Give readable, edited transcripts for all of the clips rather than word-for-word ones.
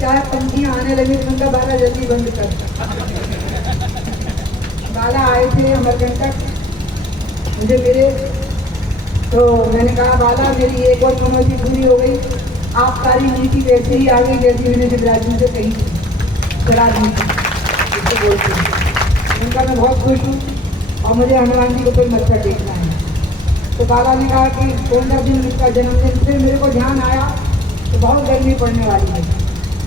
चाहे पंखियाँ आने लगी तो उनका बाला जल्दी बंद कर। बाला आए थे अमरकंटक, मुझे मिले तो मैंने कहा बाला मेरी एक और मनोती पूरी हो गई, आप सारी नीति वैसे ही आ गई जैसी मैंने शिवराज जी से कही थी, शराब नीति इसको बोलते हैं। उनका मैं बहुत खुश हूँ और मुझे हनुमान जी को कोई मत्था टेकना है। तो बाला ने कहा कि 15 दिन उसका जन्मदिन, फिर मेरे को ध्यान आया तो बहुत गर्मी पड़ने वाली है,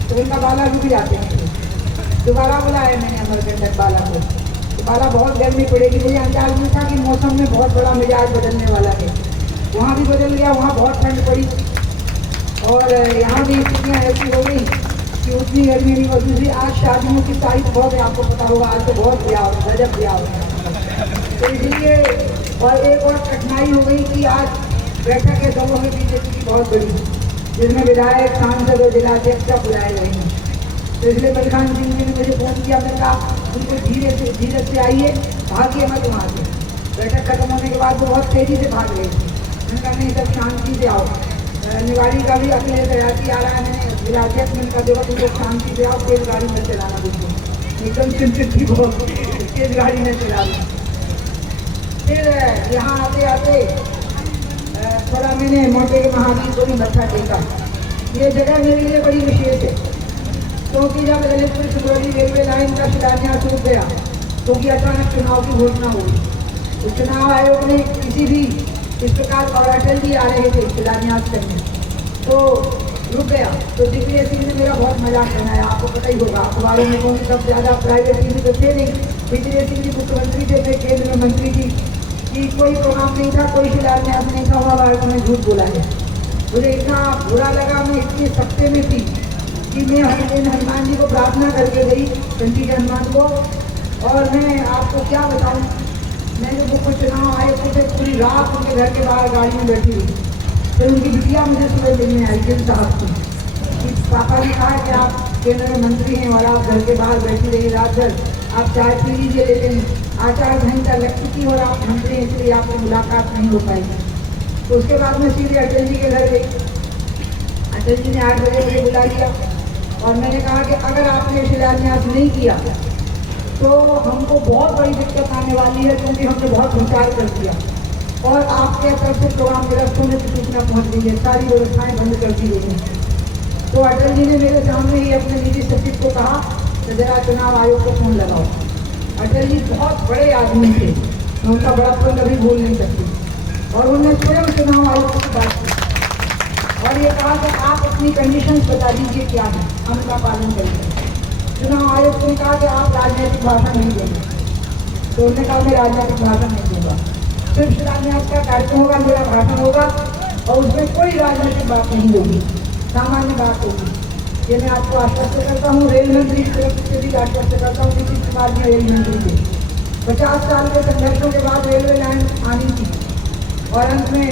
तो उनका बाला रुक जाते हैं। दोबारा बुलाया मैंने अमरकंटक बाला को, तो बाला बहुत गर्मी पड़ेगी, मुझे अंदाज नहीं था कि मौसम में बहुत बड़ा मिजाज बदलने वाला है। वहाँ भी बदल गया, वहाँ बहुत ठंड पड़ी और यहाँ भी स्थितियाँ ऐसी हो गई कि उतनी गर्मी नहीं होती थी। आज शादियों की तारीख बहुत है, आपको पता होगा, आज तो बहुत ब्याह हो, गजब ब्याह हो। तो इसलिए और एक और कठिनाई हो गई कि आज बैठक के दलों में बीजेपी की बहुत बड़ी, जिसमें विधायक, सांसद और जिलाध्यक्ष सब बुलाए गए हैं। तो इसलिए मलिखान सिंह जी ने मुझे फोन किया, मैंने कहा उनको धीरे से आइए, भागिए मत वहाँ से। बैठक खत्म होने के बाद वो बहुत तेजी से भाग रहे थे। मैंने कहा नहीं, सब शांति से आओ। निवाड़ी का भी अकेले तैयारी आ रहा है, मैंने जिलाध्यक्ष मैंने कहा देखो तुम लोग शांति से आओ, तेज गाड़ी में चलाना, बिल्कुल एकदम चिंतित थी बहुत, तेज गाड़ी में चला दी। फिर यहाँ आते आते थोड़ा मैंने मोटे के महावीर को भी मत्था टेका। ये जगह मेरे लिए बड़ी विशेष है, क्योंकि जब ललितपुर सिंगरौली रेलवे लाइन का शिलान्यास हो गया क्योंकि अचानक चुनाव की घोषणा हुई, तो चुनाव आयोग ने किसी भी इस प्रकार और अटल जी आ रहे थे शिलान्यास करने, तो रुक गया। तो दिग्विजय सिंह ने मेरा बहुत मजाक बनाया, आपको पता ही होगा, अखबारों में कौन सब ज़्यादा प्राइवेट टीवी तो थे नहीं। दिग्विजय सिंह जी मुख्यमंत्री थे, मैं केंद्र में मंत्री थी, कि कोई प्रोग्राम नहीं था, कोई शिलान्यास नहीं था, वहाँ भारत में झूठ बोला है। मुझे इतना बुरा लगा, मैं इतनी सत्ते में थी कि मैं हनुमान जी को प्रार्थना करके गई, चंडी के हनुमान को, और मैं आपको क्या बताऊं, मैंने मुख्य चुनाव आए थे पूरी रात उनके घर के बाहर गाड़ी में बैठी हुई। फिर उनकी बिटिया मुझे सुबह लेने आई जिन साहब की, कि पापा ने कहा कि आप केंद्र में मंत्री हैं और आप घर के बाहर बैठी रही रात भर, आप चाय पी लीजिए, लेकिन आचार संहिता लग चुकी और आप मंत्री हैं इसलिए आपको मुलाकात नहीं हो पाएगी। तो उसके बाद मैं सीधे अटल जी के घर गई। अटल जी ने 8 बजे मुझे बुला लिया और मैंने कहा कि अगर आपने शिलान्यास नहीं किया तो हमको बहुत बड़ी दिक्कत आने वाली है, क्योंकि हमने बहुत विचार कर दिया और आपके तरफ से प्रोग्राम निरस्त होने की सूचना पहुँच गई है, सारी व्यवस्थाएं बंद कर दी गई हैं। तो अटल जी ने मेरे सामने ही अपने निजी सचिव को कहा कि जरा चुनाव आयोग को फोन लगाओ। अटल जी बहुत बड़े आदमी थे, मैं उनका बड़ापन कभी भूल नहीं सकती, और उन्होंने स्वयं चुनाव आयोग की बात की और ये कहा कि आप अपनी कंडीशंस बता दीजिए क्या है, हम उनका पालन करेंगे। चुनाव आयोग ने कहा कि आप राजनीतिक भाषण नहीं देंगे, तो उन्होंने कहा मैं राजनीतिक भाषण नहीं दूंगा, सिर्फ शिलान्यास का कार्यक्रम होगा, मेरा भाषण होगा और उसमें कोई राजनीतिक बात नहीं होगी, सामान्य बात होगी। ये मैं आपको आश्वस्त करता हूँ, रेल मंत्री की तरफ से भी आश्वस्त करता हूँ, नीतीश कुमार जी रेल मंत्री थे, 50 साल के संघर्षों के बाद रेलवे लाइन आनी थी और अंत में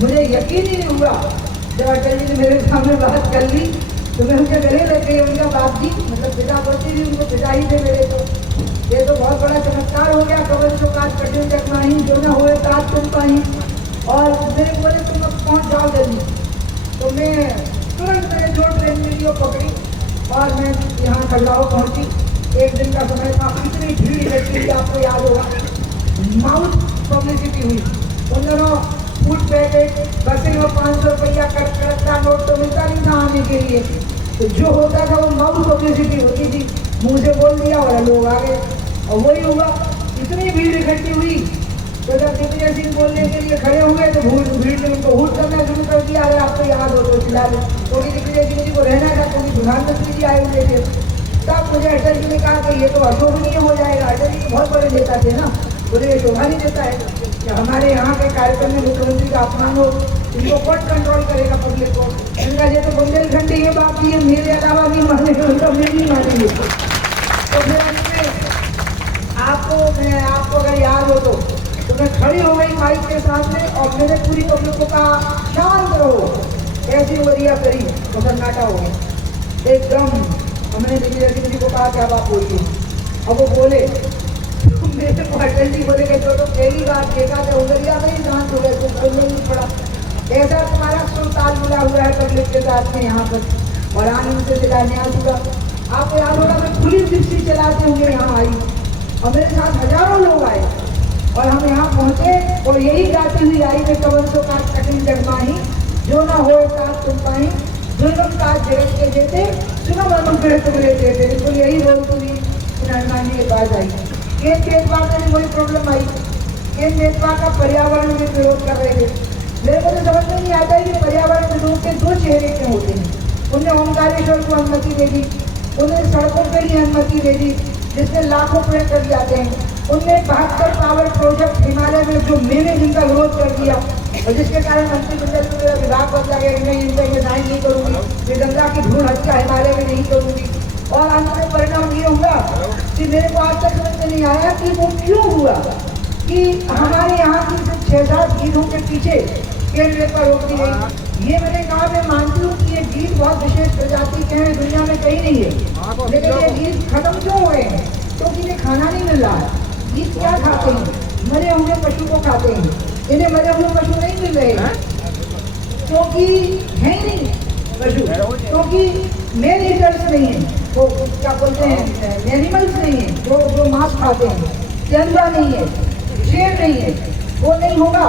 मुझे यकीन ही नहीं हुआ जब अटल जी ने मेरे सामने बात कर ली तो मैं उनके गले लग गई। उनका बातचीत मतलब पिता बोलती थी, उनको पिता ही थे मेरे, तो ये तो बहुत बड़ा चमत्कार हो गया। कवच जो काज कठिन जगमाही, जो न हुए ताज तुम पाही, और मेरे बोले तुम अब पहुँच जाओ जल्दी। तो मैं तुरंत मैंने जो ट्रेन मिली वो पकड़ी और मैं यहाँ खड़गांव पहुँची। एक दिन का समय था, इतनी भीड़ इकट्ठी थी, आपको याद होगा, माउथ पब्लिसिटी हुई। उन दोनों फूड पैकेट बसें में 500 रुपया कड़क का नोट तो मिलता नहीं था आने के लिए, तो जो होता था वो माउथ पब्लिसिटी होती थी, मुंह से बोल दिया और लोग आ गए। और वही हुआ, इतनी भीड़ इकट्ठी हुई, तो जब दिग्विजय सिंह बोलने के लिए खड़े हुए तो भीड़ ने उनको हुट करना शुरू कर दिया। अगर आपको याद हो तो फिलहाल क्योंकि दिग्विजय सिंह जी को रहना था, क्योंकि प्रधानमंत्री जी आए हुए थे। तब मुझे अटल जी ने कहा कि ये तो अशोभनीय हो जाएगा। अटल जी बहुत बड़े नेता थे ना, बोले ये शोभा नहीं देता है कि हमारे यहाँ के कार्यक्रम में मुख्यमंत्री का अपमान हो, इनको कौन कंट्रोल करेगा पब्लिक को। इनका ये तो बुंदेलखंडी है, बात ये मेरे अलावा नहीं मानेंगे, उनका मैं नहीं मानेंगे। तो फिर आपको अगर याद हो तो मैं खड़ी हो गई माइक के सामने और मैंने पूरी पब्लिक को कहा शांत रहो। ऐसी वरिया करी तो सन्नाटा हो गया एकदम। हमने दिग्विजय सिंह जी को कहा कि अब आप बोलिए, अब वो बोले। मेरे को अटल जी बोले कि जो तो पहली बार देखा था उंगलिया में ही शांत हो गए, तो बोलने नहीं पड़ा। ऐसा तुम्हारा सुर ताल मिला हुआ है पब्लिक के साथ में यहाँ पर, और आनंद से शिलान्यास हुआ। आपको याद होगा मैं खुली दृष्टि चलाते हुए यहाँ आई और मेरे साथ हजारों लोग आए और हम यहाँ पहुँचे और यही गाती हुई आई मैं कवंसों का कठिन जगमाही जो ना हो साथ तुम पाई दुर्गम का जगत के देते सुनो मनु फिर तुम लेते थे। बिल्कुल यही बोलती हुई हनुमान जी के पास आई। केन बेतवा में भी वही प्रॉब्लम आई। केन बेतवा का पर्यावरण में विरोध कर रहे थे। मेरे को तो समझ में नहीं आता है कि पर्यावरण विरोध के दो चेहरे क्यों होते हैं। उन्हें ओंकारेश्वर को अनुमति दे दी, उन्हें सड़कों के लिए अनुमति दे दी जिसमें लाखों पेड़ कट जाते हैं। उनने 72 पावर प्रोजेक्ट हिमालय में जो मैंने जिनका विरोध कर दिया और जिसके कारण मंत्रिमंडल में मेरा विभाग बदला गया कि मैं इनका ये साइन नहीं करूँगी, ये गंगा की भ्रूण हत्या हिमालय में नहीं करूँगी। और अंत में परिणाम ये हुआ कि मेरे को आज तक समझ में नहीं आया कि वो क्यों हुआ कि हमारे यहाँ की 6-7 गीतों के पीछे केंद्र पर रोक दी गई। ये मैंने कहा मैं मानती हूँ कि ये गीत बहुत विशेष प्रजाति के हैं, दुनिया में कहीं नहीं है, लेकिन ये गीत खत्म क्यों हुए हैं? क्योंकि इन्हें खाना नहीं मिल रहा है। गीत क्या खाते हैं? मरे हुए पशु को खाते हैं। इन्हें मरे हुए पशु नहीं मिल रहे हैं क्योंकि है ही नहीं पशु, क्योंकि मेन ईटर्स नहीं है, वो क्या बोलते हैं एनिमल्स नहीं है जो मांस खाते हैं। तेंदुआ नहीं है, शेर नहीं है, वो नहीं होगा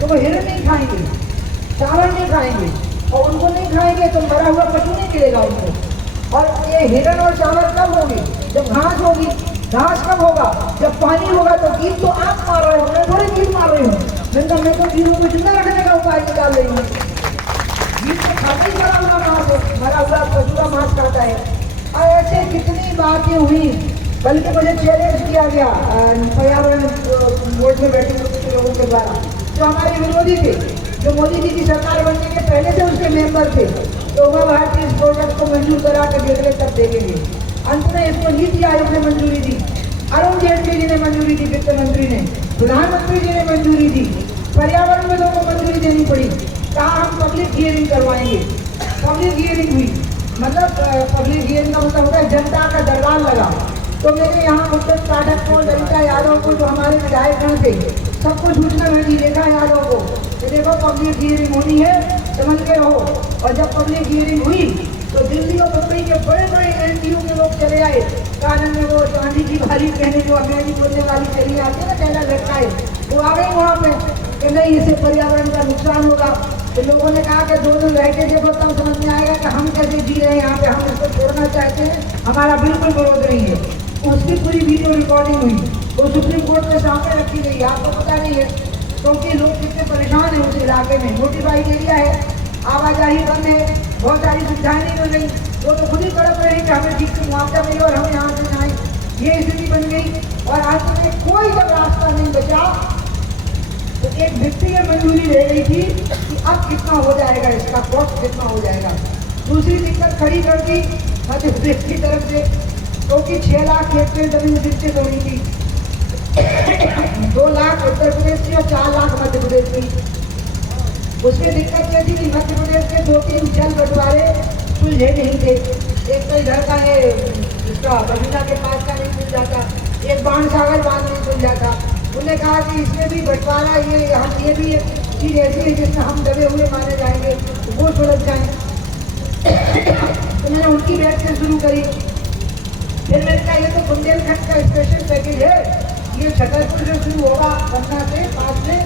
तो वो हिरण नहीं खाएंगे, चावल नहीं खाएंगे और उनको नहीं खाएंगे तो मरा हुआ पशु नहीं मिलेगा उनको। और ये हिरण और चावल कब होगी? जब घास होगी। घास कब होगा? जब पानी होगा। तो गीत तो आप मार रहे हो, मैं थोड़े गीत मार रही हूँ। मैं तो गीतों को जिंदा रखने का उपाय निकाल रही हूँ। गीत तो खाता ही मरा हुआ पशु का मांस खाता है। और ऐसे कितनी बातें हुई, बल्कि मुझे चैलेंज किया गया पर्यावरण बोर्ड में बैठे हुए कुछ लोगों के द्वारा जो हमारे विरोधी थे, जो मोदी जी की सरकार बनने के पहले से उसके मेंबर थे। तो उमा भारती इस प्रोजेक्ट को मंजूर करा के देख रहे तब देखेंगे। अंत में इसको नीति आयोग ने मंजूरी दी, अरुण जेटली जी ने मंजूरी दी, वित्त मंत्री ने, प्रधानमंत्री जी ने मंजूरी दी, पर्यावरण में लोगों को मंजूरी देनी पड़ी। कहा हम पब्लिक हियरिंग करवाएंगे। पब्लिक हियरिंग हुई, मतलब पब्लिक हियरिंग का मतलब होता है जनता का दरबार लगा। तो मैंने यहाँ उत्तर पाठक को, ललिता यादव को, जो हमारे विधायकगण थे, सबको सूचना भेजी, रेखा यादव को कि देखो पब्लिक हियरिंग होनी है, समझ के रहो। और जब पब्लिक हियरिंग हुई तो दिल्ली और मुंबई के बड़े बड़े एनटीयू के लोग चले आए। कारण में वो चांदी की भारी पहने जो अंग्रेजी बोलने वाली चली आती है ना, पहला लड़का है, वो आ गई वहाँ पे कि नहीं इससे पर्यावरण का नुकसान होगा। तो लोगों ने कहा कि दोनों रह के देखो तब समझ में आएगा कि हम कैसे जी रहे हैं यहाँ पे, हम इसको छोड़ना चाहते हैं, हमारा बिल्कुल विरोध नहीं है। उसकी पूरी वीडियो रिकॉर्डिंग हुई, वो सुप्रीम कोर्ट में सामने रखी गई। आपको पता नहीं है क्योंकि लोग कितने परेशान हैं उस इलाके में, नोटिफाइड एरिया है, आवाजाही बंद है, बहुत सारी सुविधाएं नहीं मिल रही। वो तो खुद ही तड़प रहे कि हमें ठीक से मुआवजा मिले और हम यहाँ से जाएँ, ये स्थिति बन गई। और अंत में कोई जब रास्ता नहीं बचा तो एक व्यक्तिगत मंजूरी रह गई थी कि अब कितना हो जाएगा, इसका कॉस्ट कितना हो जाएगा। दूसरी दिक्कत खड़ी कर दी मध्य प्रदेश की तरफ से, क्योंकि 6 लाख हेक्टेयर जमीन विकसित होनी थी, 2 लाख उत्तर प्रदेश की और 4 लाख मध्य प्रदेश की। उसमें दिक्कत क्या थी कि मध्य प्रदेश के 2-3 जल बंटवारे सुलझे नहीं थे। एक तो इधर का ये इसका बठिंडा के पास का नहीं मिल जाता, एक बाणसागर बांध नहीं सुल जाता। उन्होंने कहा कि इसमें भी बंटवारा ये भी एक चीज़ ऐसी है जिसमें हम दबे हुए माने जाएंगे, वो सुलझ जाए। तो मैंने उनकी बैठ से शुरू करी। फिर मैंने कहा ये तो बुंदेलखंड का स्पेशल पैकेज है, ये छतरपुर से शुरू होगा, पन्ना से पास में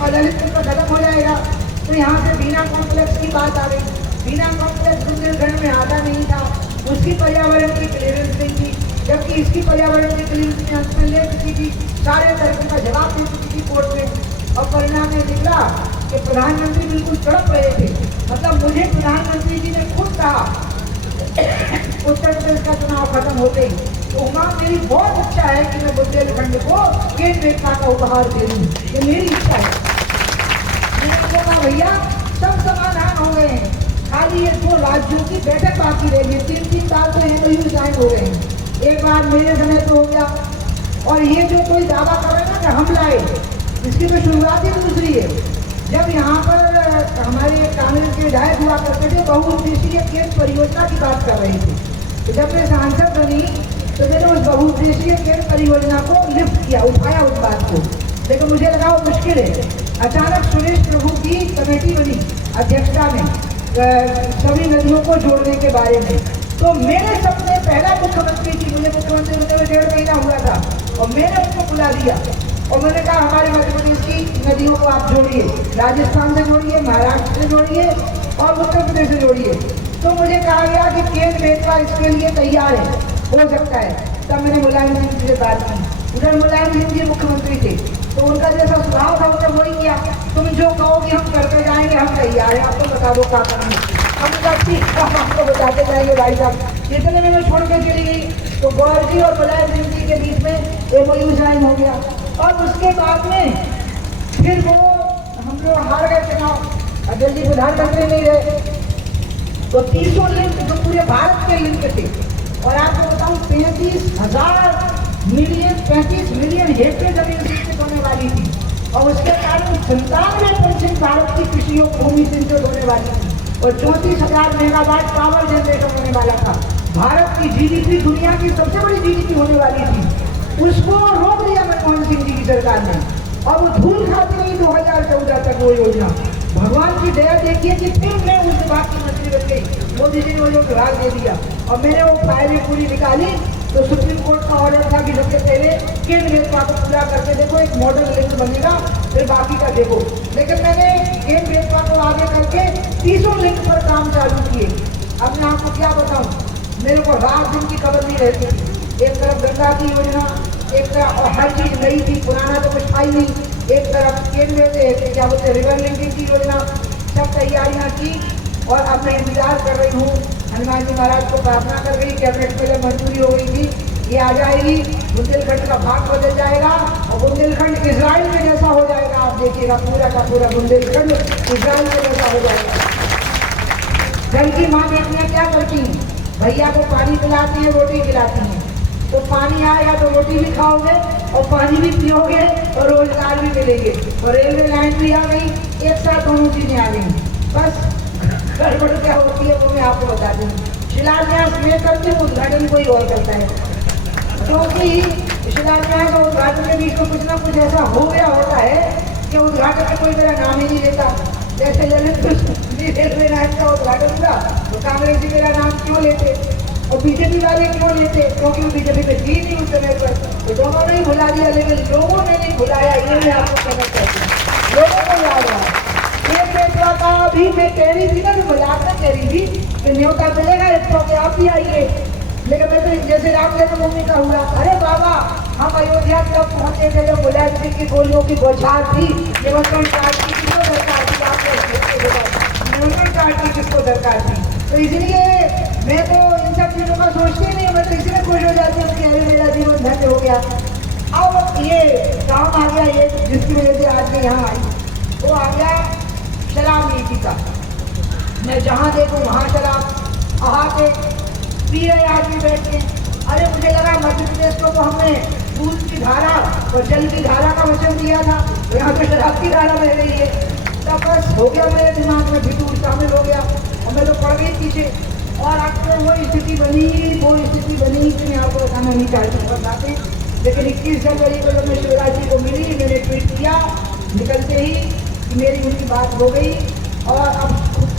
और ललितपुर का खत्म हो जाएगा। तो यहाँ से बीना कॉम्प्लेक्स की बात आ गई। बीना कॉम्प्लेक्स बुंदेलखंड में आता नहीं था, उसकी पर्यावरण की क्लियरेंस नहीं थी, जबकि इसकी पर्यावरण की क्लियरेंस में अंत में ले चुकी थी, सारे तरीके का जवाब दे चुकी थी कोर्ट में। और परिणाम में निकला कि प्रधानमंत्री बिल्कुल तड़प रहे थे। मतलब मुझे प्रधानमंत्री जी ने खुद कहा उत्तर प्रदेश का चुनाव खत्म होते ही, तो उमा मेरी बहुत इच्छा है कि मैं बुंदेलखंड को केंद्र का उपहार दे दूँ, ये मेरी इच्छा है। मैंने कहा भैया सब समाधान हो गए हैं, खाली ये 2 राज्यों की बैठक बाकी रह गई। 3-3 बार तो MOU साइन हो गए हैं, एक बार मेरे समय तो हो गया। और ये जो कोई दावा कर रहे हैं ना कि हम लाए, इसकी तो शुरुआत ही दूसरी है। जब यहाँ पर हमारे कांग्रेस के विधायक हुआ करते थे, बहुउद्देशीय केंद्र परियोजना की बात कर रहे थे, तो जब मैं सांसद बनी तो मैंने उस बहुउद्देशीय केंद्र परियोजना को लिफ्ट किया, उठाया उस बात को, लेकिन मुझे लगा वो मुश्किल है। अचानक सुरेश प्रभु की कमेटी बनी अध्यक्षता में, सभी नदियों को जोड़ने के बारे में। तो मेरे सपने पहला मुख्यमंत्री थी, मुझे मुख्यमंत्री होते हुए 1.5 महीना हुआ था और मैंने उनको बुला दिया और मैंने कहा हमारे मध्य प्रदेश की नदियों को आप जोड़िए, राजस्थान से जोड़िए, महाराष्ट्र से जोड़िए और उत्तर प्रदेश से जोड़िए। तो मुझे कहा गया कि केंद्र बेतवा इसके लिए तैयार है, हो सकता है। तब मैंने मुलायम सिंह जी से बात की, उधर मुलायम सिंह जी मुख्यमंत्री थे तो उनका जैसा स्वभाव था उन्होंने वही किया, तुम जो कहोगे हम करते जाएंगे, हम तैयार है, आपको बता दो क्या करेंगे। हम ठीक हम आपको बताते जाएंगे भाई साहब। इतने में मैं छोड़ के चली गई तो गौर जी और मुलायम सिंह जी के बीच में MOU साइन हो गया और उसके बाद में फिर वो हम लोग हार गए चुनाव, अटल जी प्रधानमंत्री नहीं रहे। तो 300 लिंक जो पूरे भारत के लिंक थे और आपको बताऊं 35 मिलियन हेक्टेयर जमीन सिंचित होने वाली थी और उसके कारण 97% भारत की कृषि भूमि सिंचित होने वाली थी और 34,000 मेगावाट पावर जनरेशन होने वाला था। भारत की GDP दुनिया की सबसे बड़ी GDP होने वाली थी, उसको रोक दिया मनमोहन सिंह जी की सरकार ने और वो धूल खाती रही 2014 तक वो योजना। भगवान की दया देखिए कि फिर मैं उस विभाग की मंत्री बन गई, मोदी जी ने मुझे विभाग दे दिया और मैंने वो फाइलें पूरी निकाली। तो सुप्रीम कोर्ट का ऑर्डर था कि सबसे पहले केंद्र बेतवा को पूरा करके देखो, एक मॉडल लिस्ट बनेगा, फिर बाकी का देखो। लेकिन मैंने केंद्र बेतवा को आगे करके 300 लिंक पर काम चालू किए। अब मैं आपको क्या बताऊं, मेरे को रात दिन की खबर नहीं रहती थी। एक तरफ गंगा की योजना, एक तरफ और हर चीज नई थी, पुराना तो कुछ था ही नहीं। एक तरफ केंद्र से क्या बोलते रिवर लिंकिंग की योजना, सब तैयारियां की और अब मैं इंतजार कर रही हूँ। हनुमान जी महाराज को प्रार्थना कर गई, कैबिनेट में जब मंजूरी हो गई थी, ये आ जाएगी, बुंदेलखंड का भाग बदल जाएगा और बुंदेलखंड इजराइल के जैसा हो जाएगा। आप देखिएगा पूरा का पूरा बुंदेलखंड इजराइल के जैसा हो जाएगा। जल की माँ बेटियां क्या करती हैं, भैया को पानी पिलाती है, रोटी खिलाती हैं। तो पानी आएगा तो रोटी भी खाओगे और पानी भी पियोगे और रोजगार भी मिलेंगे और रेलवे लाइन भी आ गई, एक साथ दोनों चीजें आ गई। बस गड़बड़ क्या होती है वो मैं आपको बता दूँ। शिलान्यास मैं करती हूँ, उद्घाटन कोई और करता है, क्योंकि शिलान्यास और उद्घाटन के बीच में कुछ ना कुछ ऐसा हो गया होता है कि उद्घाटन में कोई मेरा नाम ही नहीं लेता। जैसे ललित रेलवे लाइन का उद्घाटन हुआ तो कांग्रेसी मेरा नाम क्यों लेते और बीजेपी वाले क्यों लेते, क्योंकि वो बीजेपी में थी नहीं उस समय पर। तो दोनों ने ही भुला दिया, लेकिन लोगों ने नहीं भुलाया, ये मैं आपको कहना चाहती हूँ। लोगों को याद है का भी मैं कह रही थी ना, मजाक में कह रही थी कि न्योता मिलेगा इसको कि आप भी आइए। लेकिन मैं तो जैसे राम जन्मभूमि का हुआ, अरे बाबा हम अयोध्या तक पहुंचे थे जब मुलायम सिंह की गोलियों की बौछार थी। निमंत्रण कार्ड की किसको दरकार थी, निमंत्रण कार्ड की किसको दरकार थी। तो इसलिए मैं तो इन सब चीज़ों का सोचती नहीं, मैं तो इसलिए खुश हो जाती हूँ कि अरे मेरा जीवन धन्य हो गया। अब ये काम आ गया, ये जिसकी वजह से आज मैं यहाँ आई, वो आ गया शराब नीति का। मैं जहाँ देखूँ वहाँ शराब, के पी रहे आदमी बैठ के। अरे मुझे लगा मध्य प्रदेश को तो हमने दूध की धारा और जल की धारा का वचन दिया था, यहाँ तो शराब की धारा बह रही है। तब बस हो गया मेरे दिमाग में भितूर शामिल हो गया और मैं तो पड़ गई पीछे। और अब तो वो स्थिति बनी कि मैं आपको बताना नहीं चाहती बताते। लेकिन 21 जनवरी को जब मैं शिवराज जी को मिली, मैंने ट्वीट किया निकलते ही कि मेरी उनकी बात हो गई और अब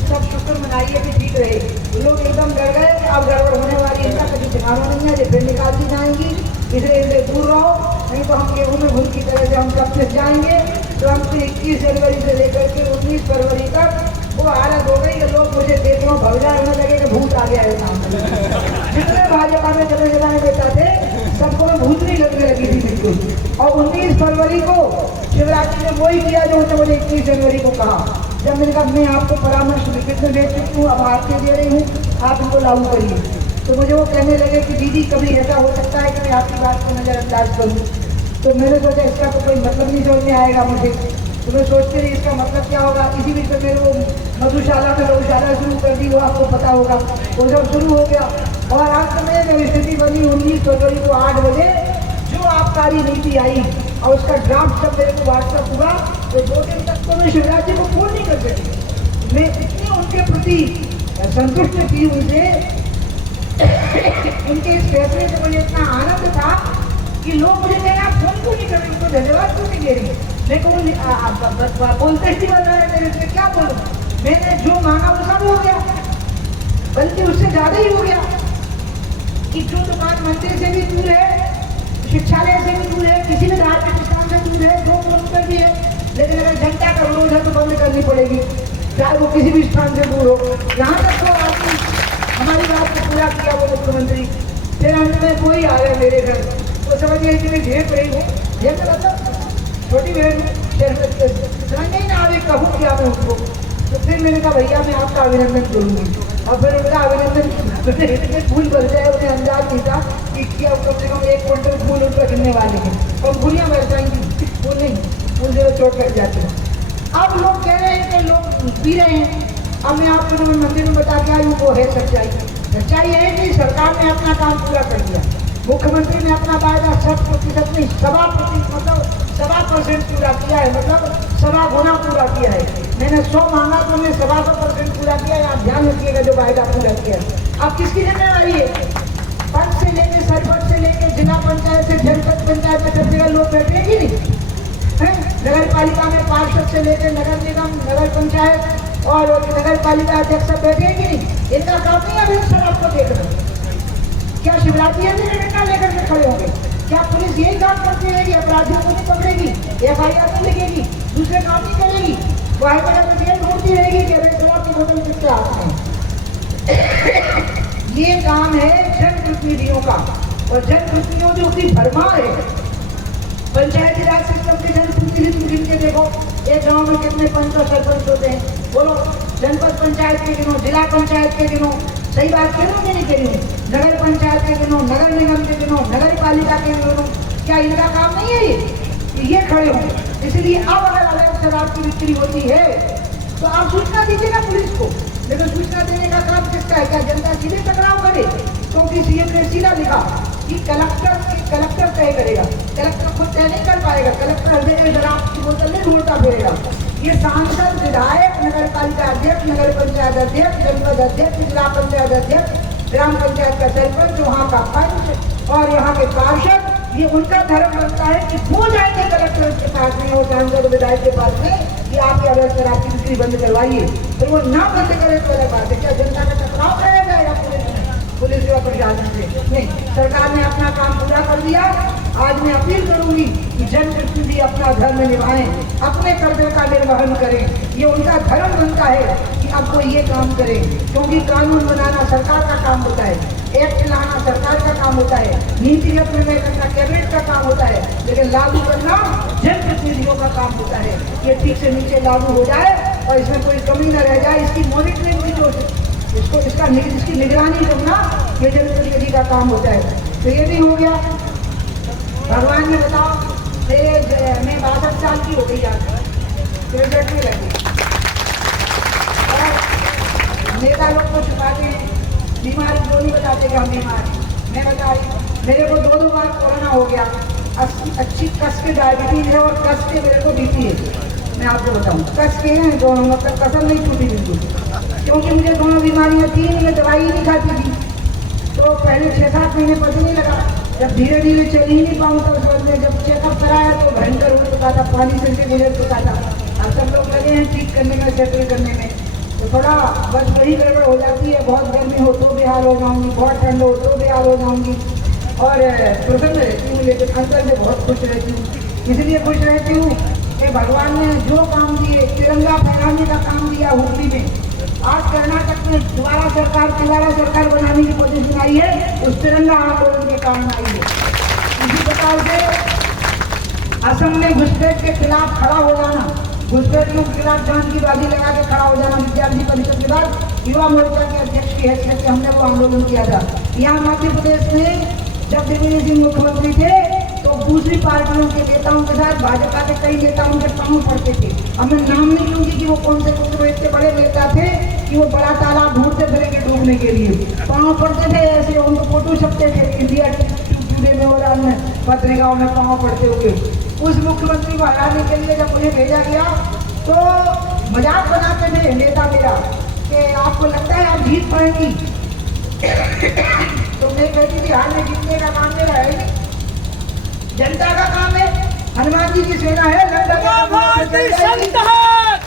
सब शुक्र मनाइए कि ठीक रहे। लोग एकदम डर गए कि अब गड़बड़ होने वाली है, इनका कभी ठिकाना नहीं है, ये फिर निकालती जाएंगी, इसलिए इनसे दूर रहो, नहीं तो हम गेहूं में घुल की तरह से हम सब फिर जाएंगे। तो हमसे 21 जनवरी से लेकर के 19 फरवरी तक वो हालत हो गई कि लोग मुझे देखो भग जाए, उन्हें लगे कि भूत आ गया है सामने। जितने भाजपा में चले जाने देता थे सबको मैं भूत नहीं लगने लगी थी बिल्कुल। और 19 फरवरी को शिवराज जी ने वही किया जो उसने मुझे 21 जनवरी को कहा। जब मैंने कहा मैं आपको परामर्श लिखित में भेज चुकी हूँ, अब आपसे दे रही हूँ, आप इनको लागू करिए। तो मुझे वो कहने लगे कि दीदी कभी ऐसा हो सकता है कि मैं आपकी बात को नज़रअंदाज करूँ। तो मैंने सोचा इसका तो कोई मतलब नहीं समझ में आएगा मुझे। तो मैं सोचती रही इसका मतलब क्या होगा। इसी बीच में मेरे वो मधुशाला में गौशाला शुरू कर दी, वो आपको पता होगा, वो जब शुरू हो गया। और अंत में जब स्थिति बनी 19 फरवरी को 8 बजे जो आबकारी नीति आई और उसका ड्राफ्ट जब मेरे को व्हाट्सअप हुआ तो 2 दिन तक तो मैं शिवराज जी को फोन नहीं कर सकी। मैं इतनी उनके प्रति संतुष्ट थी, उनसे उनके इस फैसले से मुझे इतना आनंद था कि लोग मुझे कहें आप फोन क्यों नहीं कर रहे, उनको धन्यवाद क्यों नहीं दे रही। मैं कहूँ बोलते ही बन रहा है मेरे से, क्या बोलूँ। मैंने जो मांगा वो सब हो गया, बल्कि उससे ज्यादा ही हो गया कि जो दुकान मंदिर से भी दूर है, शिक्षालय से भी दूर है, किसी भी धार्मिक स्थान से दूर है, 2 किलोमीटर भी है, लेकिन अगर जनता का विरोध है तो बंद करनी पड़ेगी, चाहे वो किसी भी स्थान से दूर हो। यहाँ तक तो आपने हमारी बात को पूरा किया वो मुख्यमंत्री। फिर अंत में कोई आ गया मेरे घर, तो समझिए कि मैं घेर रही हूँ, घेर का मतलब छोटी बहन समझ नहीं ना, अभी कहूँ क्या मैं उसको। तो फिर मैंने कहा भैया मैं आपका अभिनंदन करूँगी, और फिर उनका अभिनंदन फूल भर जाए, उन्हें अंदाज नहीं था कि क्या कम से कम 1 क्विंटल फूल उन पर गिरने वाले हैं, और फूलियाँ बरसाएंगी, फूल नहीं, फूल जो चोट लग जाती है। अब लोग कह रहे हैं कि लोग पी रहे हैं, अब मैं आपको मंदिर में बता के आई हूँ वो है सच्चाई। सच्चाई है कि सरकार ने अपना काम पूरा कर दिया, मुख्यमंत्री ने अपना वायदा 100% नहीं 100% मतलब 100% पूरा किया है, मतलब 100 गुना पूरा किया है। मैंने 100 मांगा तो मैंने 100% पूरा किया है। आप ध्यान रखिएगा जो वायदा पूरा किया है। अब किसकी जिम्मेवारी है? पंच से लेके सरपंच से लेके जिला पंचायत से जनपद पंचायत में सब जगह लोग बैठेंगे नहीं है। नगर पालिका में पार्षद से लेकर नगर निगम, नगर पंचायत और नगर पालिका अध्यक्ष सब बैठेंगे नहीं। इनका काम नहीं है अभी शराब को देखना। क्या शिवरात्रि डंडा लेकर के खड़े होंगे? क्या पुलिस यही काम करती है कि अपराधियों को नहीं पकड़ेगी, FIR नहीं लिखेगी, दूसरे काम नहीं करेगी, वो हाईवे ढूंढती रहेगी कि अरे शराब की बोतल किसके हाथ में? ये काम है जनप्रतिनिधियों का, और जनप्रतिनिधियों जो उसकी भरमार है। पंचायती राज सिस्टम के जनप्रतिनिधि गिनके देखो, एक गांव में कितने पंच और सरपंच होते हैं, बोलो। जनपद पंचायत के गिनो, जिला पंचायत के गिनो, सही बात कह रही हूँ कि नहीं कह रही हूँ? नगर पंचायत के गिनो, नगर निगम के गिनो, नगर पालिका के गिनो, क्या इनका काम नहीं है ये खड़े हों? इसलिए अब अगर अवैध शराब की बिक्री होती है तो आप सूचना दीजिए ना पुलिस को, लेकिन सूचना देने का काम किसका है? क्या जनता सीधे टकराव करे? क्योंकि CM ने सीधा लिखा कि कलेक्टर तय करेगा, कलेक्टर खुद तय नहीं कर पाएगा, कलेक्टर हर शराब की बोतल नहीं ढूंढता फिरेगा। ये सांसद, विधायक, नगर पालिका अध्यक्ष, नगर पंचायत अध्यक्ष, जनपद अध्यक्ष, जिला पंचायत अध्यक्ष, ग्राम पंचायत का सरपंच, वहाँ का पंच और यहाँ के पार्षद, ये उनका धर्म बनता है कि वो जाएंगे कलेक्टर के पास में और सांसद विधायक के पास में कि आप अवैध शराब की बिक्री बंद करवाइए। तो वो ना बंद करे तो अलग बात है। क्या जनता का टकराव कराया जाएगा पुलिस या प्रशासन से? नहीं, सरकार ने अपना काम पूरा कर दिया। आज मैं अपील करूंगी कि जनप्रतिनिधि अपना धर्म निभाएं, अपने कर्तव्य का निर्वहन करें। ये उनका धर्म बनता है कि अब वो ये काम करें, क्योंकि कानून बनाना सरकार का काम होता है, एक्ट लाना सरकार का काम होता है, नीतिगत निर्णय करना कैबिनेट का काम होता है, लेकिन लागू करना जनप्रतिनिधियों का काम होता है। ये ठीक से नीचे लागू हो जाए और इसमें कोई कमी न रह जाए, इसकी मॉनिटरिंग की जो इसकी निगरानी करना ये जनप्रतिनिधि का काम होता है। तो ये भी हो गया। भगवान ने बताओ, मैं 62 साल की हो गई आज, सिगरेट में लगी। और नेता लोग को छुपाते हैं, बीमारी जो नहीं बताते कि हम बीमार। मैं बता रही, मेरे को 2 बार कोरोना हो गया, अच्छी कस के डायबिटीज है और कस के मेरे को BP है। मैं आपको बताऊं, कस के हैं दोनों, मतलब कसम नहीं छूटी बिल्कुल, क्योंकि मुझे दोनों बीमारियां थी, मैं दवाई नहीं खाती थी। तो पहले 6-7 महीने पता नहीं लगा, जब धीरे धीरे चल ही नहीं पाऊँ तो उस में जब चेकअप कराया तो भयंकर हो चुका था, पानी से गुजर चुका था। अब सब लोग लगे हैं ठीक करने में, सेटल करने में। तो थोड़ा बस वही गड़बड़ हो जाती है, बहुत गर्मी हो तो बेहाल हो जाऊँगी, बहुत ठंड हो तो बेहाल हो जाऊँगी, और प्रसन्न रहती हूँ लेकिन अंदर से बहुत खुश रहती हूँ। इसलिए खुश रहती हूँ कि भगवान ने जो काम दिए, तिरंगा फहराने का काम दिया हुगली में, आज कर्नाटक में तिवारा सरकार बनाने की कोशिश आई है, उस तिरंगा आंदोलन के कारण आई है। इसी प्रकार से असम में घुसपैठ के खिलाफ खड़ा हो जाना, घुसपैठियों के खिलाफ जान की बाजी लगा के खड़ा हो जाना, विद्यार्थी परिषद के बाद युवा मोर्चा के अध्यक्ष की हैसियत से हमने वो आंदोलन किया था। यहाँ मध्य प्रदेश में जब दिग्विजय सिंह मुख्यमंत्री थे तो दूसरी पार्टियों के नेताओं के साथ भाजपा के कई नेता उनके पाँव पड़ते थे। अब मैं नाम नहीं लूंगी कि वो कौन से इतने बड़े नेता थे कि वो बड़ा तालाब ढूंढते फिरेंगे डूबने के लिए, पाँव पड़ते थे ऐसे, उनको फोटो छपते थे इंडिया टुडे में और अन्य पत्रिकाओं में पाँव पड़ते हुए। उस मुख्यमंत्री को हराने के लिए जब मुझे भेजा गया तो मजाक बनाते थे नेता मेरा कि आपको लगता है आप जीत पाएंगी? तो मैं कहती थी हार में जीतने का काम मेरा है नहीं, जनता का काम है। हनुमान जी की सेना है,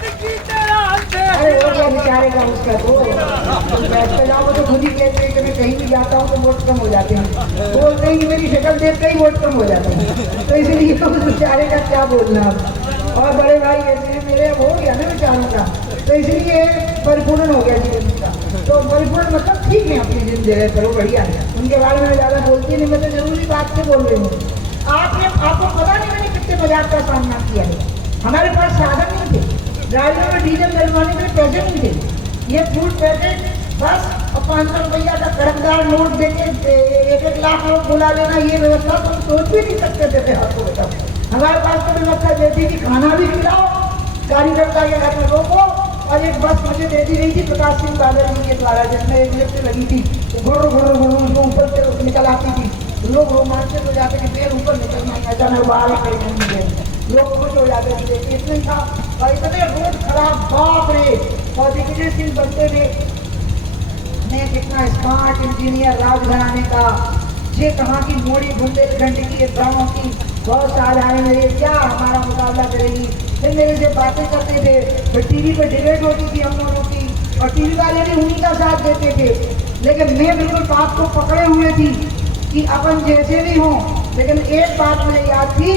अरे वो क्या बेचारे का उसका तो बैठ पे जाओ तो खुद ही कहते हैं कि मैं कहीं भी जाता हूँ तो वोट कम हो जाते हैं, बोलते हैं कि मेरी शक्ल देख के ही वोट कम हो जाते हैं, तो इसलिए तो उस बेचारे का क्या बोलना अब। और बड़े भाई ऐसे हैं मेरे, अब हो गया ना बेचारों का, तो इसलिए परिपूर्ण हो गया जीवन का। तो परिपूर्ण मतलब ठीक है अपनी जिंदगी करो, बढ़िया है, उनके बारे में ज़्यादा बोलती नहीं, मैं तो जरूरी बात से बोल रही हूँ। आपको पता नहीं मैंने कितने बाजार का सामना किया है। हमारे पास साधन नहीं थे, गाड़ियों में डीजल डलवाने के लिए पैसे नहीं थे, ये फूड पैकेट बस 500 रुपया का कड़कदार नोट देके 1-1 लाख लोग बुला लेना, ये व्यवस्था तो हम सोच भी नहीं सकते थे। आपको बताओ हमारे पास तो व्यवस्था देती कि खाना भी खिलाओ, कार्यकर्ता के घर में रोको, और एक बस मुझे दे दी गई थी प्रकाश सिंह बादल जी के द्वारा, जिसमें एक लिफ्ट लगी थी, घुर घुर घुर जो ऊपर से निकल आती थी, लोग रोमांचित हो जाते थे, फिर ऊपर निकलना अचानक बाहर लोग खुश हो जाते थे, इतना ही था। और इतने रोड खराब, बाप रे, और दिग्विजय सिंह बनते थे, मैं कितना स्मार्ट इंजीनियर राजघराने का, ये कहाँ की मोड़ी बुंदेलखंड की गाँव की बहुत साधारण मेरे, क्या हमारा मुकाबला करेगी। फिर मेरे से बातें करते थे, फिर टीवी पे डिबेट होती थी हम लोगों की, और टीवी वाले भी उन्हीं का साथ देते थे, लेकिन मैं बिल्कुल बात को पकड़े हुए थी कि अपन जैसे भी हों। लेकिन एक बात मुझे याद थी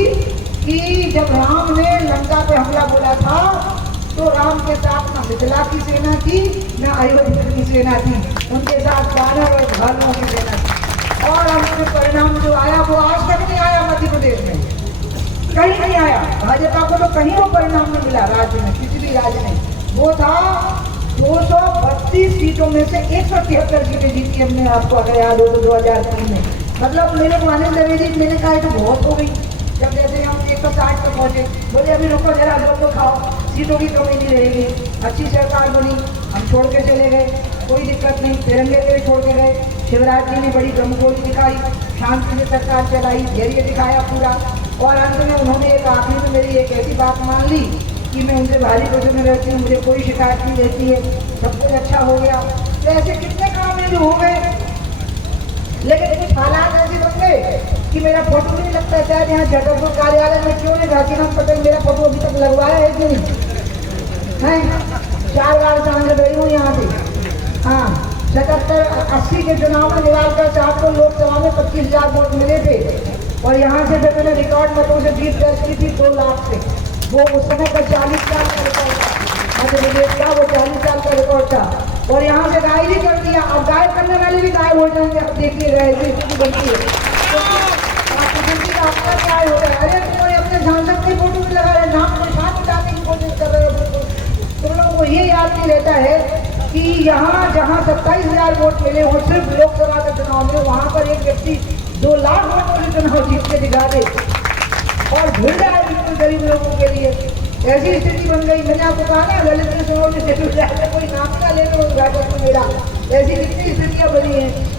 कि जब राम ने लंका पे हमला बोला था तो राम के साथ न मिथिला की सेना थी न अयोध्या की सेना थी, उनके साथ वानर और भालुओं की सेना थी। और हमने परिणाम जो आया वो आज तक नहीं आया मध्य प्रदेश में, कहीं नहीं आया। भाजपा को तो कहीं वो परिणाम नहीं मिला राज्य में, किसी भी राज्य में। वो था 232 सीटों में से 173 सीटें जीती हमने, आपको अगर याद हो तो 2003 में। मतलब मेरे को आनंद द्विवेदी मैंने कहा तो बहुत हो गई, जब जैसे हम 160 तक पहुँचे, बोले अभी रुको जरा, दो खाओ, सीटों की कमी नहीं रहेगी। अच्छी सरकार बनी, हम छोड़ के चले गए, कोई दिक्कत नहीं, तिरंगे पे छोड़ के गए। शिवराज जी ने बड़ी गमगोरी दिखाई, शांति से सरकार चलाई, धैर्य दिखाया पूरा, और अंत में उन्होंने एक आखिरी में मेरी एक ऐसी बात मान ली कि मैं उनसे भारी वजह में रहती हूँ, मुझे कोई शिकायत नहीं रहती है, सब कुछ अच्छा हो गया। तो ऐसे कितने काम है जो हो गए, लेकिन कुछ हालात ऐसे बन गए कि मेरा फोटो भी नहीं लगता है। शायद यहाँ जगदलपुर कार्यालय में क्यों नहीं घासीराम पटेल मेरा फोटो अभी तक लगवाया है कि नहीं है? 4 बार सांसद रही हूँ यहाँ से। हाँ, 77-80 के चुनाव में निवालकर साहब को लोकसभा में 25,000 वोट मिले थे, और यहाँ से जब मैंने रिकॉर्ड मतों से जीत दर्ज की थी 2 लाख से, वो उस समय का 40 साल का रिकॉर्ड था, मध्य प्रदेश का वो 40 साल का रिकॉर्ड था। और यहाँ से गाय भी कर दिया, अब गाय करने वाले भी गाय हो जाएंगे, अब देखिए गाय भी बनती है आपका क्या होता है। अरे कोई अपने सांसद के फोटो में लगा रहे, नाम को साथ उठाने की कोशिश कर रहे हो, तुम लोगों को ये याद नहीं रहता है कि यहाँ जहाँ 27,000 वोट मिले हो सिर्फ लोकसभा के चुनाव में, वहाँ पर एक व्यक्ति 2 लाख वोटों से चुनाव जीत के दिखा दे और भूल जाए बिल्कुल गरीब लोगों के लिए, ऐसी स्थिति बन गई। मैंने आपको कहा ना ललित कोई नाम का ले लो मेरा, ऐसी कितनी स्थितियाँ बनी है।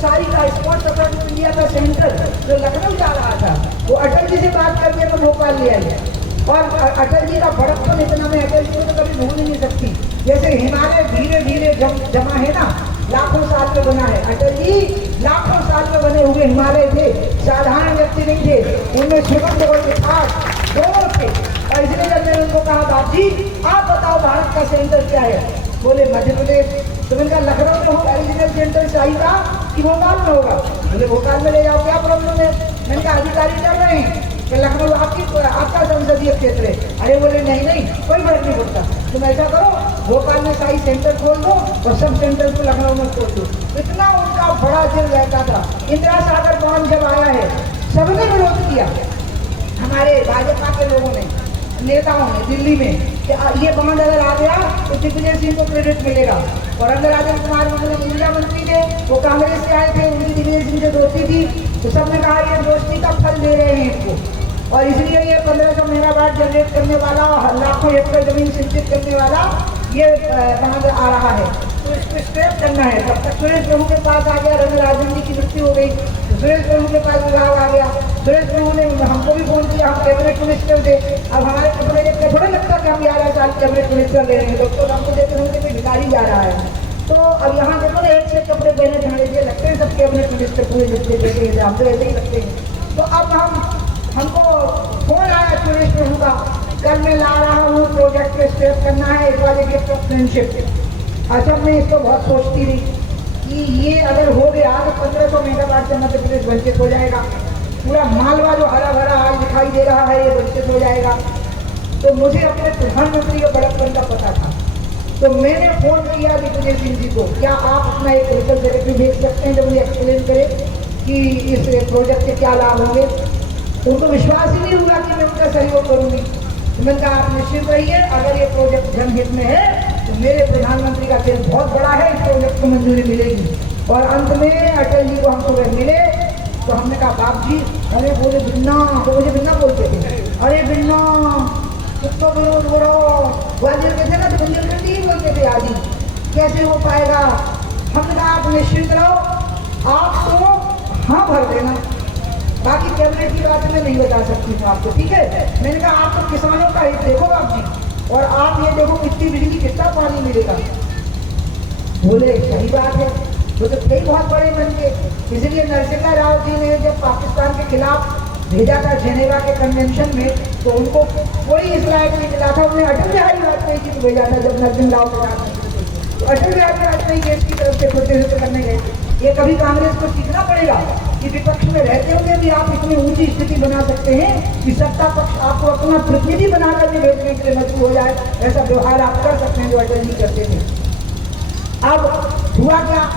सारी का स्पोर्ट्स अथॉरिटी इंडिया का सेंटर जो लखनऊ जा रहा था, वो अटल जी से बात करके तो भोपाल ले आए, और अटल जी का बड़प्पन इतना, मैं अटल जी को तो कभी भूल नहीं सकती। जैसे हिमालय धीरे धीरे जमा है ना, लाखों साल में बना है, अटल जी लाखों साल में बने हुए हिमालय थे, साधारण व्यक्ति नहीं थे, उनमें सुगंध और मिठास दोनों थे। और इसलिए जब मैंने उनको कहा बाप जी आप बताओ भारत का सेंटर क्या है, बोले मध्य प्रदेश। तो मैंने कहा लखनऊ में होगा रीजनल सेंटर चाहिए कि भोपाल में होगा, बोले भोपाल में ले जाओ, क्या प्रॉब्लम है। मैंने कहा अधिकारी चल रहे हैं कि लखनऊ आपका संसदीय क्षेत्र है। अरे बोले नहीं कोई फर्क नहीं पड़ता, तुम ऐसा करो भोपाल में शाही सेंटर खोल दो और सब सेंटर को लखनऊ में खोल दो। इतना उनका बड़ा दिल रहता था। इंदिरा सागर बांध जब आया है सबने विरोध किया, हमारे भाजपा के लोगों ने, नेताओं ने दिल्ली में, कि ये बांध अगर आ गया तो दिग्विजय सिंह को क्रेडिट मिलेगा। और अंदर राजन कुमार ऊर्जा मंत्री थे, वो कांग्रेस से आए थे, उनकी दिग्विजय सिंह से दोस्ती थी, तो सबने कहा ये दोस्ती का फल दे रहे हैं इनको, और इसलिए ये 1500 मेगावाट जनरेट करने वाला और लाखों एकड़ जमीन सिंचित करने वाला ये बांध आ रहा है, तो इसको स्क्रैप करना है। तब तक सुरेश प्रभु के पास आ गया, रंगराजन जी की मृत्यु हो गई, सुरेश प्रभु के पास विभाग आ गया। सुरेश प्रभु ने हमको भी फोन किया, हम कैबिनेट मिनिस्टर थे, अब हमारे कपड़े देखते थोड़ा लगता कि हम 11 साल कैबिनेट मिनिस्टर ले रहे हैं, लोग तो हमको देखते होंगे कि भिखारी जा रहा है। तो अब यहाँ देखो ना, एक से कपड़े पहने जाने के लगते हैं सब कैबिनेट मिनिस्टर पूरे जितने बैठे हैं, हम तो ऐसे ही लगते हैं। तो अब हमको फोन आया सुरेश प्रभु का, कल मैं ला रहा हूँ प्रोजेक्ट पे स्टेप करना है, एक वाले गिफ्ट ऑफ फ्रेंडशिप। अच्छा मैं इसको बहुत सोचती रही कि ये अगर हो गया तो 1500 मेगावाट से मध्य प्रदेश वंचित हो जाएगा। पूरा मालवा जो हरा भरा आज दिखाई दे रहा है ये वंचित हो जाएगा। तो मुझे अपने प्रधानमंत्री के बड़प्पन का पता था, तो मैंने फोन किया दिग्विजय सिंह जी को, क्या आप अपना एक लोकल सेक्रेटरी भेज सकते हैं जो मुझे एक्सप्लेन करे कि इस प्रोजेक्ट के क्या लाभ होंगे। उनको विश्वास ही नहीं हुआ कि मैं उनका सहयोग करूंगी। तो मैंने कहा आप निश्चित रहिए, अगर ये प्रोजेक्ट जनहित में है तो मेरे प्रधानमंत्री का दिल बहुत बड़ा है, इस प्रोजेक्ट को मंजूरी मिलेगी। और अंत में अटल जी को हम सुबह मिले तो हमने कहा बाप जी, अरे बोले बिन्ना, तो मुझे बिन्ना बोलते थे, अरे बिन्ना उसको विरोध करो, ग्वालियर के थे ना तो बुंदेलखंडी ही बोलते थे आदि, कैसे हो पाएगा। हमने कहा आप निश्चित रहो, आप तो हाँ भर देना, बाकी कैबिनेट की बात मैं नहीं बता सकती हूँ आपको, ठीक है। मैंने कहा आप तो किसानों का हित देखो बाप जी, और आप ये देखो कितनी बिजली कितना पानी मिलेगा। बोले सही बात है, वो तो थे बहुत बड़े बन के। इसलिए नरसिम्हा राव जी ने जब पाकिस्तान के खिलाफ भेजा था जेनेवा के कन्वेंशन में, तो उनको कोई इस लायक नहीं मिला था, उन्हें अटल बिहारी वाजपेयी जी को भेजा था जब नरसिम्हा राव प्रधानमंत्री। तो अटल बिहारी वाजपेयी देश की तरफ से प्रतिनिधित्व करने गए। ये कभी कांग्रेस को सीखना पड़ेगा कि विपक्ष में रहते हुए भी आप इतनी ऊंची स्थिति बना सकते हैं कि सत्ता पक्ष आपको अपना प्रतिनिधि बनाकर के भेजने के लिए मजबूर हो जाए। ऐसा व्यवहार आप कर सकते हैं जो अटल जी करते थे। अब हुआ क्या,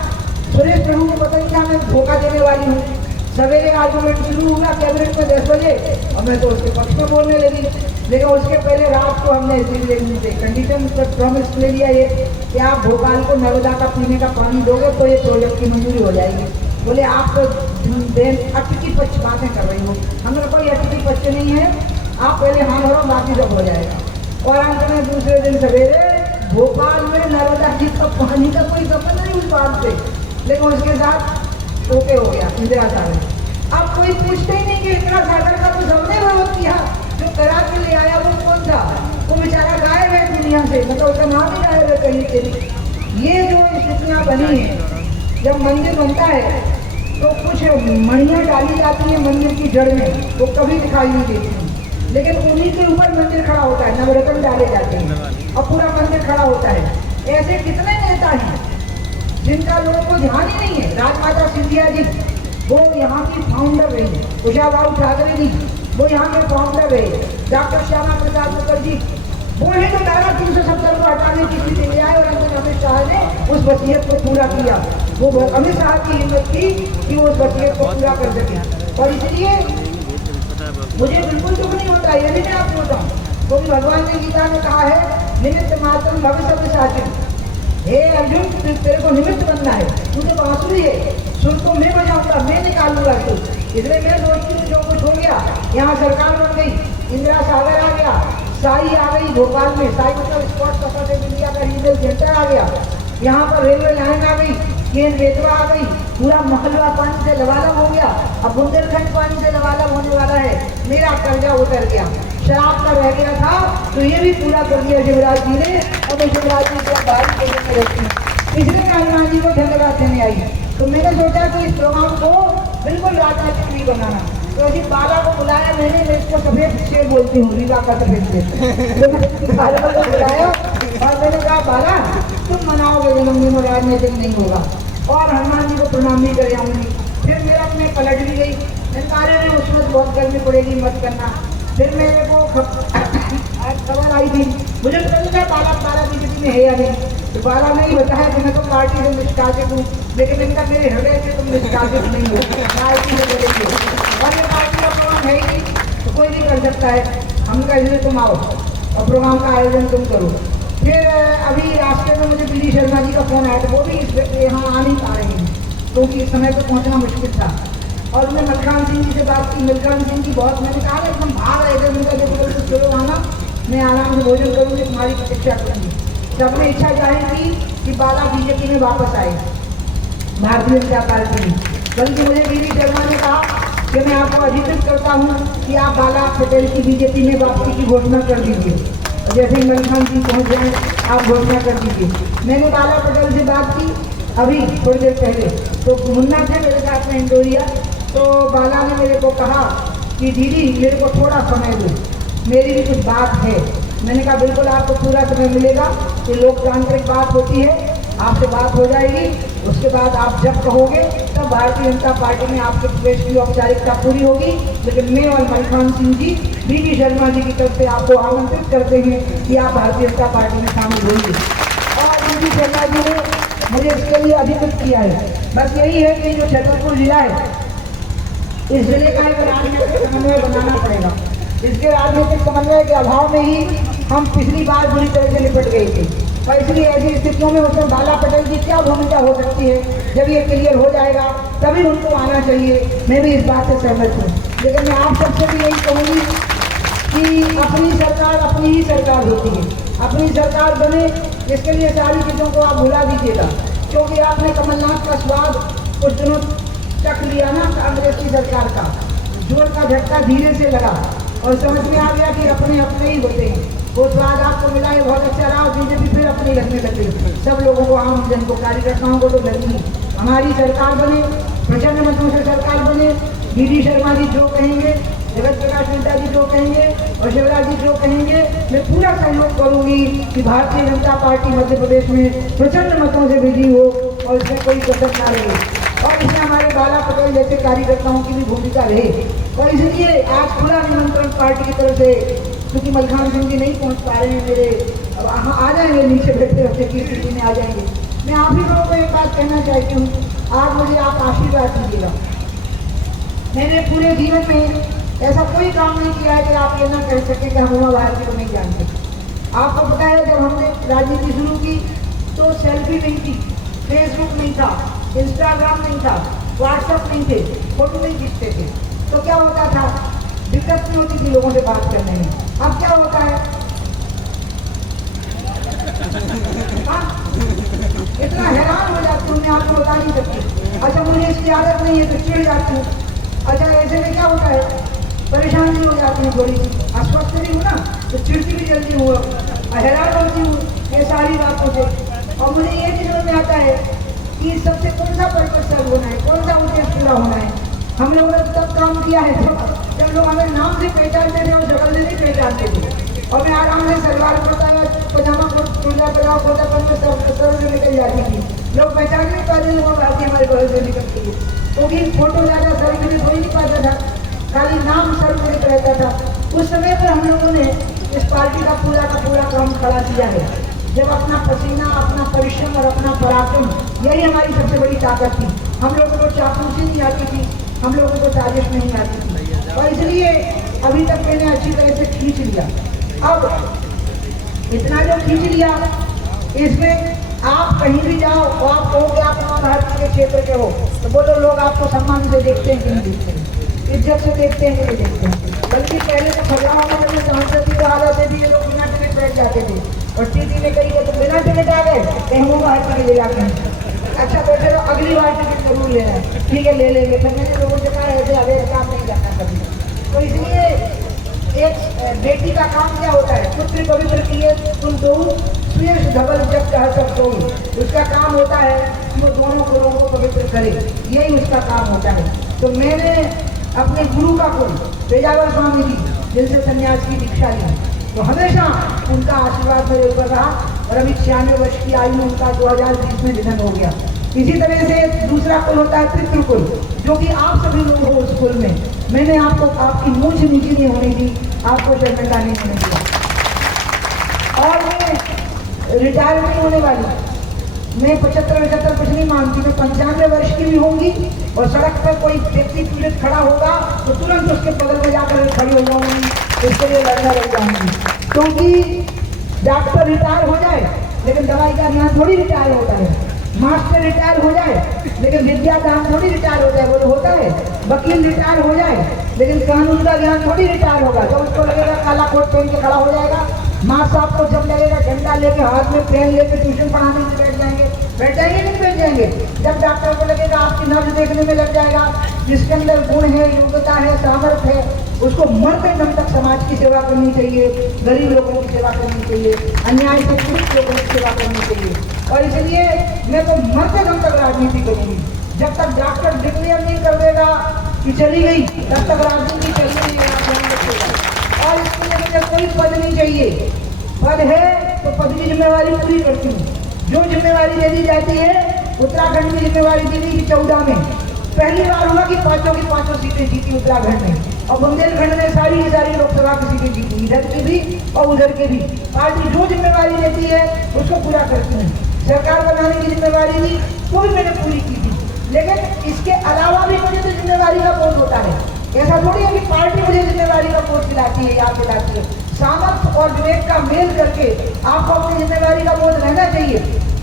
सुरेश प्रभु को पता नहीं था मैं धोखा देने वाली हूँ। सवेरे आर्गूमेंट शुरू हुआ कैबिनेट में 10 बजे, और मैं तो उसके पक्ष में बोलने लगी। लेकिन उसके पहले रात को हमने कंडीशन पर प्रॉमिस ले लिया ये कि आप भोपाल को नर्मदा का पीने का पानी दोगे तो ये प्रोजेक्ट की मंजूरी हो जाएगी। बोले आप तो अटकी पक्ष बातें कर रही हो। हमने कोई अटकी पक्ष नहीं है, आप पहले हाँ भरो, बाकी सब हो जाएगा। और अंत में दूसरे दिन सवेरे भोपाल में नर्मदा जी का पानी का कोई संबंध नहीं उस बात से, लेकिन उसके साथ ओके हो गया इंदिरा सागर। अब कोई पूछते ही नहीं कि इंदिरा सागर का तो सबने विरोध किया, जो करा के ले आया वो कौन था, वो बेचारा गायब है दुनिया से, मतलब उसका नाम ही गायब है कहीं के लिए। ये जो स्थितियाँ बनी है, जब मंदिर बनता है तो कुछ मणियाँ डाली जाती है मंदिर की जड़ में, वो कभी दिखाई नहीं देती, लेकिन उन्हीं के ऊपर मंदिर खड़ा होता है, नवरत्न डाले जाते हैं और पूरा मंदिर खड़ा होता है। ऐसे कितने नेता हैं जिनका लोगों को ध्यान ही नहीं है। राजमाता सिंधिया जी वो यहाँ की फाउंडर रही, कुशाभाऊ ठाकरे जी वो यहाँ के फाउंडर रहे, डॉक्टर श्यामा प्रसाद मुखर्जी वो है तो धारा 370 को हटाने की स्थिति ले आए, और अंदर अमित शाह ने उस वसीयत को पूरा किया। वो अमित शाह की हिम्मत थी कि वो उस वसीयत को पूरा कर सके। और इसलिए मुझे बिल्कुल दुख नहीं होता, ये भी मैं आपको बताऊँ, क्योंकि भगवान ने गीता में कहा है निमित्त मात्र भविष्य साचिन। हे अर्जुन तेरे को निमित्त बनना है, तू तो बांसुरी है, सुर को मैं बजाऊंगा, मैं निकालूंगा सुर। इसलिए मैं सोचती हूँ जो कुछ हो गया, यहाँ सरकार बन गई, इंदिरा सागर आ गया, साई आ गई भोपाल में, साई मतलब स्पॉट पता इंडिया का रीजनल सेंटर आ गया, यहाँ पर रेलवे लाइन आ गई, केन बेतवा आ गई, पूरा महलवा पानी से लबालब हो गया, अब बुंदेलखंड पानी से लबालब होने वाला है, मेरा कर्जा उतर गया, शराब का रह गया था तो ये भी पूरा कर दिया शिवराज जी ने। और मैं शिवराज जी को बात करने में रखती हूँ, इसलिए मैं हनुमान जी को धन्यवाद देने आई। तो मैंने सोचा कि इस प्रोग्राम को बिल्कुल राजनीतिक नहीं बनाना, तो अभी बाला को बुलाया मैंने, मैं इसको सफेद शेर बोलती हूँ, रीवा का सफेद शेर। बाला को बुलाया और मैंने कहा बाला तुम मनाओगे जन्मदिन में, राजनीतिक नहीं होगा, और हनुमान जी को प्रणाम भी कर आऊँगी। फिर मेरा अपने पलट भी गई, मैंने कहा अरे उसमें बहुत गर्मी पड़ेगी मत करना। फिर मेरे को खबर आई थी, मुझे पता नहीं था बाला बीजेपी में है या नहीं, तो बाला ने ही बताया कि मैं तो पार्टी से निष्कासित हूँ, लेकिन इनका मेरे हृदय से तुम निष्कासित नहीं हो, पार्टी से करेंगे, और ये पार्टी का प्रोग्राम है ही नहीं तो कोई नहीं कर सकता है। हम कह रहे तुम आओ और प्रोग्राम का आयोजन तुम करो। फिर अभी रास्ते में मुझे पीडी शर्मा जी का फोन आया था, वो भी यहाँ आ नहीं पा रहे हैं क्योंकि इस समय पर पहुँचना मुश्किल था। और उन्हें मलखान सिंह जी से बात की, मलखान सिंह जी बहुत, मैंने कहा एकदम भाग रहे थे, उनका देखो चलो आना, मैं आराम से भोजन करूँगी, तुम्हारी प्रतीक्षा करूँगी। सबने इच्छा जाहिर की कि बाला बीजेपी में वापस आए, भारतीय जनता पार्टी में। बल्कि मुझे पीडी शर्मा ने कहा कि मैं आपको अधिकृत करता हूँ कि आप बाला पटेल की बीजेपी में वापसी की घोषणा कर दीजिए, जैसे ही मलखान सिंह पहुँच जाए आप घोषणा कर दीजिए। मैंने बाला पटेल से बात की अभी थोड़ी देर पहले, तो मुन्ना थे मेरे साथ में इंडोरिया, तो बाला ने मेरे को कहा कि दीदी मेरे को थोड़ा समय दो, मेरी भी कुछ बात है। मैंने कहा बिल्कुल आपको पूरा समय मिलेगा, कि लोकतांत्रिक बात होती है, आपसे बात हो जाएगी। उसके बाद आप जब कहोगे तब भारतीय जनता पार्टी में आपके प्रवेश की औपचारिकता पूरी होगी। लेकिन मैं और मलखान सिंह जी बीडी शर्मा जी की तरफ से आपको आमंत्रित करते हैं कि आप भारतीय जनता पार्टी में शामिल होंगे। और बीडी शर्मा जी ने मुझे इसके लिए अधिकृत किया है। बस यही है कि जो छतरपुर जिला है, इस जिले का एक राजनीतिक समन्वय बनाना पड़ेगा। इसके राजनीतिक समन्वय के अभाव में ही हम पिछली बार बुरी तरह से निपट गए थे, और इसलिए ऐसी स्थितियों में उसमें बाला पटेल की क्या भूमिका हो सकती है, जब ये क्लियर हो जाएगा तभी उनको आना चाहिए। मैं भी इस बात से सहमत हूँ। लेकिन मैं आप सबसे भी यही कहूँगी कि अपनी सरकार अपनी ही सरकार होती है। अपनी सरकार बने, इसके लिए सारी चीज़ों को आप भुला दीजिएगा, क्योंकि आपने कमलनाथ का स्वाद कुछ दिनों चख लिया ना कांग्रेस की सरकार का। जोर का झटका धीरे से लगा और समझ में आ गया कि अपने अपने ही होते हैं। वो स्वाद आपको मिला है, बहुत अच्छा रहा। बीजेपी फिर अपने लगने लगे, सब लोगों को, आम जन को, कार्यकर्ताओं को तो लगी। हमारी सरकार बने, प्रचंड मतों से सरकार बने। बीडी शर्मा जी जो कहेंगे, जगत प्रकाश नड्डा जी जो कहेंगे और शिवराज जी जो कहेंगे, मैं पूरा सहयोग करूंगी कि भारतीय जनता पार्टी मध्य प्रदेश में प्रचंड मतों से विजयी हो और इसमें कोई कसर ना रहे, और इसमें हमारे बाला पटेल जैसे कार्यकर्ताओं की भी भूमिका रहे। और इसलिए आज पूरा निमंत्रण पार्टी की तरफ से, क्योंकि मलखान सिंह जी नहीं पहुंच पा रहे हैं मेरे, अब आ जाएंगे, नीचे बैठे रहते की स्थिति में आ जाएंगे। मैं आप ही लोगों को एक बात कहना चाहती हूँ, आज मुझे आप आशीर्वाद दीजिएगा। मैंने पूरे जीवन में ऐसा कोई काम नहीं किया है कि आप ये ना कह सकें कि हम उमा भारती को नहीं जानते। आपको पता है जब हमने राजनीति शुरू की तो सेल्फी नहीं थी, फेसबुक नहीं था, इंस्टाग्राम नहीं था, व्हाट्सएप नहीं थे, फोटो नहीं खींचते थे। तो क्या होता था, दिक्कत नहीं होती थी लोगों से बात करने में। अब क्या होता है, इतना हैरान हो जाती हूँ, मैं आपको बता नहीं सकती। अच्छा मुझे इसकी आदत नहीं है तो चिढ़ जाती हूँ। अच्छा ऐसे में क्या होता है, परेशानी हो जाती है, थोड़ी सी अस्वस्थ भी हूँ ना, तो चिड़ती भी जल्दी हूँ, हैरान होती हूँ ये सारी बातों से। और मुझे ये भी समझ में आता है कि सबसे कौन सा पर्पज सर्व होना है, कौन सा उद्देश्य पूरा होना है। हम लोगों ने तब काम किया है जब लोग हमें नाम से पहचानते थे और शक्ल से नहीं पहचानते थे। और मैं आराम से सलवार कुर्ता या पजामा कुर्ता पजामा कुर्ता पहन के सर से निकल जाती थी, लोग पहचान नहीं पाते थे वो भारतीय हमारे घर से निकलती थी। क्योंकि फोटो ज़्यादा सर में कोई नहीं पाता था, खाली नाम सर में रहता था। उस समय पर हम लोगों ने इस पार्टी का पूरा काम खड़ा किया है, जब अपना पसीना, अपना परिश्रम और अपना पराक्रम, यही हमारी सबसे बड़ी ताकत थी। हम लोगों को चापलूसी नहीं आती थी, हम लोगों को साजिश नहीं आती थी, और इसलिए अभी तक मैंने अच्छी तरह से खींच लिया। अब इतना जो खींच लिया, इसमें आप कहीं भी जाओ और आप कहोगे आप भारत के क्षेत्र के हो, तो बोलो लोग आपको सम्मान से देखते हैं कि नहीं देखते हैं, इज्जत से देखते हैं कि नहीं देखते हैं। बल्कि पहले तो खजाना में सांसद की हालत थी, ये लोग बिना टिकट बैठ जाते थे, और टीटी ने कही तो बिना टिकट आ गए, कहीं वो भारत के ले जाते हैं। अच्छा बैठे तो अगली बार टिकट जरूर लेना है, ठीक है ले लेंगे। फिर मैंने लोगों से कहा ऐसे अवैध काम नहीं करना कभी। तो इसलिए एक बेटी का काम क्या होता है, पुत्र पवित्र किए तुम दो सुयश धवल जब चाह सकते हो, उसका काम होता है कि वो दोनों कुलों को पवित्र करे, यही उसका काम होता है। तो मैंने अपने गुरु का कुल पेजावर स्वामी जी जिनसे संन्यास की दीक्षा ली, तो हमेशा उनका आशीर्वाद मेरे ऊपर रहा। और अभी 96 वर्ष की आयु में उनका 2020 में निधन हो गया। इसी तरह से दूसरा कुल होता है पितृकुल, जो कि आप सभी लोग हो उस कुल में। मैंने आपको आपकी मूंछ नीची नहीं होने दी, आपको शर्मिंदा नहीं होने दिया। और मैं रिटायर नहीं होने वाली, मैं 75 कुछ नहीं मानती, मैं 95 वर्ष की भी होंगी, और सड़क पर कोई व्यक्ति पीड़ित खड़ा होगा तो तुरंत उसके बगल में जाकर खड़ी हो जाऊंगी, इसके लिए लड़ना लग जाऊंगी। क्योंकि डॉक्टर रिटायर हो जाए लेकिन दवाई का ज्ञान थोड़ी रिटायर होता है, मास्टर रिटायर हो जाए लेकिन विद्या दान थोड़ी रिटायर हो जाए, वो होता है। वकील रिटायर हो जाए लेकिन कानून का ज्ञान थोड़ी रिटायर होगा। जब उसको लगेगा काला कोट पहन के खड़ा हो जाएगा, माँ साहब को जब लगेगा डंडा लेके हाथ में पेन लेके ट्यूशन पढ़ाने में बैठ जाएंगे नहीं बैठ जाएंगे। जब डॉक्टर को लगेगा आपकी नब्ज देखने में लग जाएगा, जिसके अंदर गुण है, योग्यता है, सामर्थ्य है, उसको मरते दम तक समाज की सेवा करनी चाहिए, गरीब लोगों की सेवा करनी चाहिए, अन्याय से पीड़ित लोगों की सेवा करनी चाहिए। और इसलिए मैं तो मरते दम तक राजनीति करूंगी। जब तक डॉक्टर डिक्लेयर नहीं कर देगा कि चली गई, तब तक राजनीति चलनी नहीं। और इसके लिए मुझे कोई पद नहीं चाहिए। पद है तो पद की जिम्मेवारी पूरी करती हूँ। जो जिम्मेवारी दे दी जाती है, उत्तराखंड की जिम्मेवारी दी गई 14 में, पहली बार हुआ कि पांचों की पांचों सीटें जीती उत्तराखंड में, और बुंदेलखंड में सारी की सारी लोकसभा की सीटें जीती, इधर की भी और उधर की भी। पार्टी जो जिम्मेवारी देती है उसको पूरा करती है। सरकार बनाने की जिम्मेवारी थी वो भी मैंने पूरी की थी, लेकिन इसके अलावा भी मुझे तो जिम्मेवारी का बोझ होता है। ऐसा थोड़ी है कि पार्टी मुझे जिम्मेवारी का बोझ दिलाती है, याद दिलाती है। सामर्थ्य और विवेक का मेल करके आपको अपनी जिम्मेवारी का बोझ रहना चाहिए।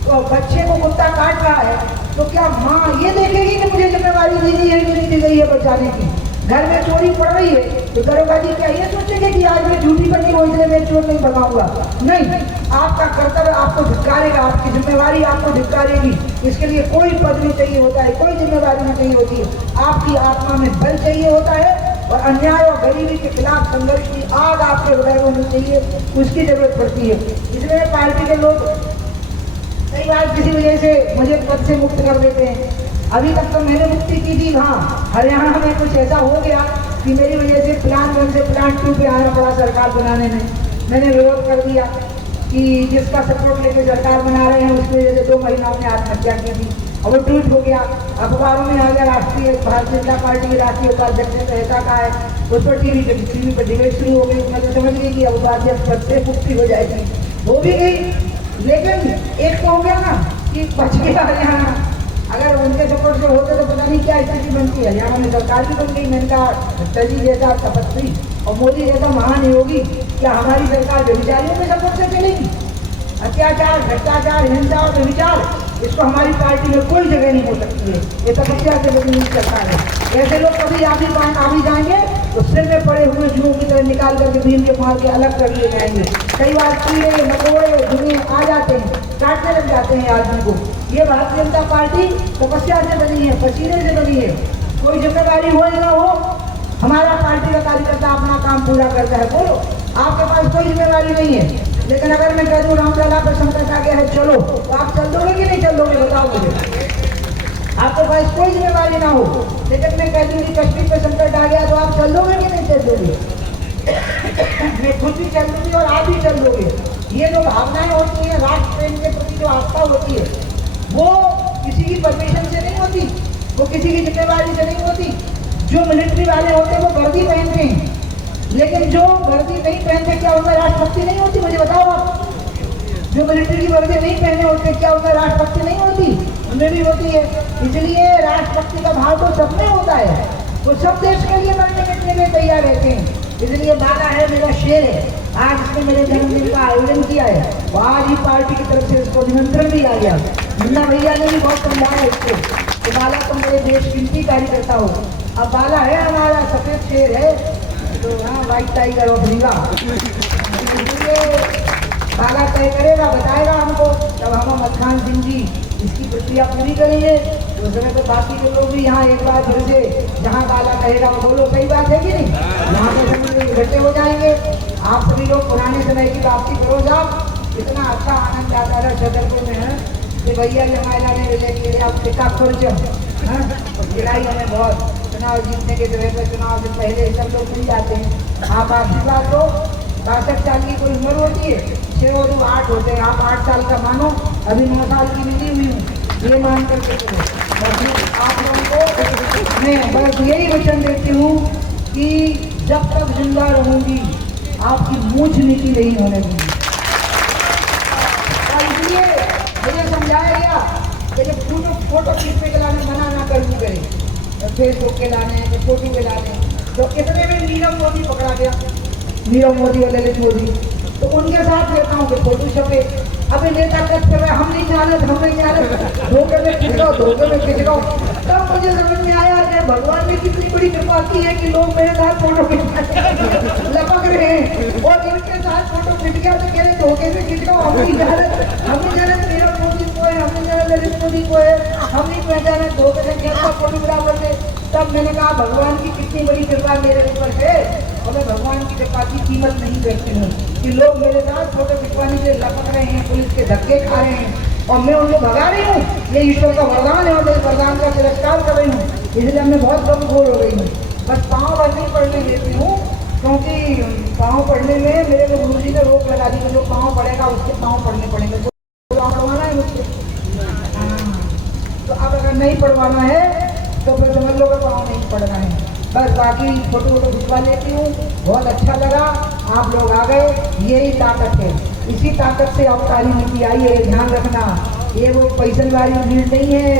तो बच्चे को कुत्ता काट रहा है तो क्या माँ ये देखेगी कि मुझे जिम्मेवारी दी गई है कि नहीं दी गई है बचाने की? घर में चोरी पड़ रही है तो दरोगा जी क्या ये सोचेंगे कि आज मैं ड्यूटी पर नहीं हूँ इसलिए मैं चोर नहीं भगाऊंगा? नहीं, आपका कर्तव्य आपको धिक्कारेगा, आपकी जिम्मेवारी आपको धिक्कारेगी। इसके लिए कोई पद नहीं चाहिए होता है, कोई जिम्मेवारी नहीं चाहिए होती है। आपकी आत्मा में बल चाहिए होता है और अन्याय और गरीबी के खिलाफ संघर्ष की आग आपके हृदय में होनी चाहिए, उसकी जरूरत पड़ती है। इसलिए पार्टी के लोग कई बार किसी वजह से मुझे पद से मुक्त कर देते हैं। अभी तक तो मैंने मुक्ति की थी। हाँ, हरियाणा में कुछ ऐसा हो गया कि मेरी वजह से प्लान 1 से प्लान 2 पे आना पड़ा सरकार बनाने में। मैंने विरोध कर दिया कि जिसका सपोर्ट लेके सरकार बना रहे हैं उसकी वजह से 2 महिलाओं ने आत्महत्या की थी, और वो ट्वीट हो गया, अखबारों में आ गया। राष्ट्रीय भारतीय जनता पार्टी के राष्ट्रीय उपाध्यक्ष ने ऐसा कहा है, उस पर टीवी पर डिबेट शुरू हो गई। मैं तो समझ गई कि अब उपाध्यक्ष पद से मुक्ति हो जाएगी, हो भी गई। लेकिन एक तो हो गया ना कि बच गया हरियाणा। अगर उनके सपोर्ट से होते तो पता नहीं क्या स्थिति बनती है। हरियाणा में सरकार भी बन गई। मैंने कहा भट्टा जी जैसा तपस्वी और मोदी जैसा महान योगी, क्या हमारी सरकार व्यभिचारियों के सपोर्ट से चलेगी? अत्याचार, भ्रष्टाचार, हिंसा और व्यभिचार, इसको हमारी पार्टी में कोई जगह नहीं हो सकती है। ये तपस्या से बनी हुई सरकार है। ऐसे लोग कभी आ भी जाएंगे तो सिर में पड़े हुए जुओं की तरह निकाल करके भीम के मार के अलग कर लिए जाएंगे। कई बार कीड़े मकोड़े जुए आ जाते हैं, काटने लग जाते हैं आदमी को। ये भारतीय जनता पार्टी तपस्या से बनी है, पसीने से बनी है। कोई जिम्मेदारी हो या ना हो, हमारा पार्टी का कार्यकर्ता अपना काम पूरा करता है। बोलो, आपके पास कोई जिम्मेवारी नहीं है, लेकिन अगर मैं कह दूँ रामलला पर संकट आ गया है चलो, तो आप चल दोगे कि नहीं चल दोगे? बताओ मुझे। आपके पास कोई जिम्मेवारी ना हो, लेकिन मैं कह दूँ कि कश्मीर पर संकट आ गया तो आप चल दोगे कि नहीं चल दोगे? मैं खुद भी चल दूंगी और आप भी चल दोगे। ये जो भावनाएं होती हैं, राष्ट्र प्रेम के प्रति जो आस्था होती है, वो किसी की परमिशन से नहीं होती, वो किसी की जिम्मेवारी से नहीं होती। जो मिलिट्री वाले होते हैं वो वर्दी पहनते हैं, लेकिन जो वर्दी नहीं पहनते क्या उनमें राष्ट्रभक्ति नहीं होती? मुझे बताओ आप। जो मिलिट्री की वर्दी नहीं पहने होते क्या उनमें राष्ट्रभक्ति नहीं होती? उनमें भी होती है। इसलिए राष्ट्रभक्ति का भाव तो सब में होता है, वो सब देश के लिए मरने मिटने में तैयार रहते हैं। इसलिए बाला है मेरा शेर है, आज इसने मेरे जन्मदिन का आयोजन किया है और आज ही पार्टी की तरफ से इसको निमंत्रण भी आ गया। मुन्ना भैया ने भी बहुत समझाया इसको कि बाला तुम मेरे देश कीमती कार्यकर्ता हो। अब बाला है हमारा सफेद शेर है, तो हाँ व्हाइट टाइगर ऑफ रीवा। बाला तय करेगा, बताएगा हमको, तब हम मलखान सिंह जी इसकी प्रक्रिया पूरी करेंगे। उस समय तो बाकी के लोग भी यहाँ एक बार फिर से जहाँ बाला कहेगा वो बोलो, सही बात है कि नहीं? यहाँ पे समय इकट्ठे हो जाएंगे। आप सभी लोग पुराने समय की वापसी करो जाओ। इतना अच्छा आनंद आता था छतरपुर में है कि भैया जमाइला ने लेके आप टिका खुर्च गिराई हमें बहुत। चुनाव जीतने के समय पर चुनाव से पहले सब लोग मिल जाते हैं। आप आशीर्वाद दो। 62 साल की कोई उम्र होती है, 6 और 2 8 होते हैं। आप 8 साल का मानो, अभी 9 साल की मिली हुई हूँ, ये मान करके चलो। आप लोगों को मैं बस यही वचन देती हूँ कि जब तक जिंदा रहूंगी आपकी मूंछ नीची नहीं होने दूंगी। और इसलिए मुझे समझाया गया कि फोटो खींचने के लाने मना ना करनी करे, फेसबुक के लाने, फोटो के लाने। तो इतने में नीरव मोदी पकड़ा गया, नीरव मोदी और ललित मोदी, तो उनके साथ लेता हूँ कि फोटो छपे। अभी नेता कट कर रहे, हम नहीं जाने, धोखे में खिंच गो। तब मुझे समझ में आया कि भगवान ने कितनी बड़ी कृपा की है कि लोग मेरे साथ फोटो लपक रहे हैं, और इनके साथ फोटो खिंच गया तो कह रहे धोखे से खिंच गो। हम नहीं जाने नीरव मोदी को है, हम नहीं जाने ललित मोदी को है, हम नहीं पहचाने धोखे से कैसा फोटोग्राफर थे। तब मैंने कहा भगवान की कितनी बड़ी कृपा मेरे ऊपर है, और मैं भगवान की कृपा की कीमत नहीं करती हूँ कि लोग मेरे साथ फोटो खिंचवाने के लिए लपक रहे हैं, पुलिस के धक्के खा रहे हैं और मैं उनको भगा रही हूँ। ये ईश्वर का वरदान है और मैं वरदान का तिरस्कार कर रही हूँ, इसलिए मैं बहुत कमजोर हो गई हूँ। बस पाँव भर नहीं पड़ने देती हूँ, क्योंकि पाँव पढ़ने में मेरे को गुरु जी ने रोक लगा दी कि जो पाँव पढ़ेगा उसके पाँव पढ़ने पड़ेंगे। तो पढ़वाना है मुझसे। हाँ, तो अब अगर नहीं पढ़वाना है तो फिर समझ लो कि पाँव नहीं पढ़ना है। बस बाकी फोटो वोटो खिंचवा लेती हूँ। बहुत अच्छा लगा, आप लोग आ गए, यही ताकत है। इसी ताकत से अवतारी नीति आई है, ध्यान रखना। ये वो पैसन वाली भीड़ नहीं है।